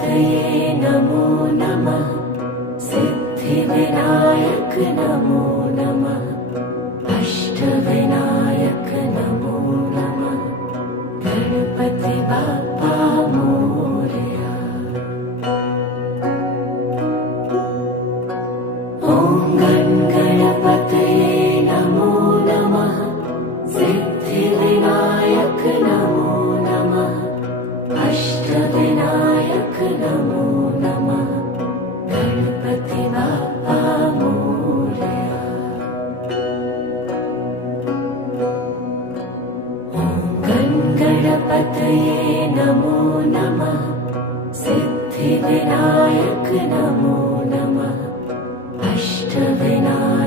तये नमो नमः। सिद्धिविनायक नमो नमः। अष्टविनायक नमो नमः। गणपति बाप्पा मोरया। ॐ गणपतये नमो नमः। सिद्धिविनायक नमो नमः। अष्टविनायक नमो नमः। गणपति बाप्पा मोरया। ॐ गणपतये नमो नमः। सिद्धिविनायक नमो नमः। अष्टविनायक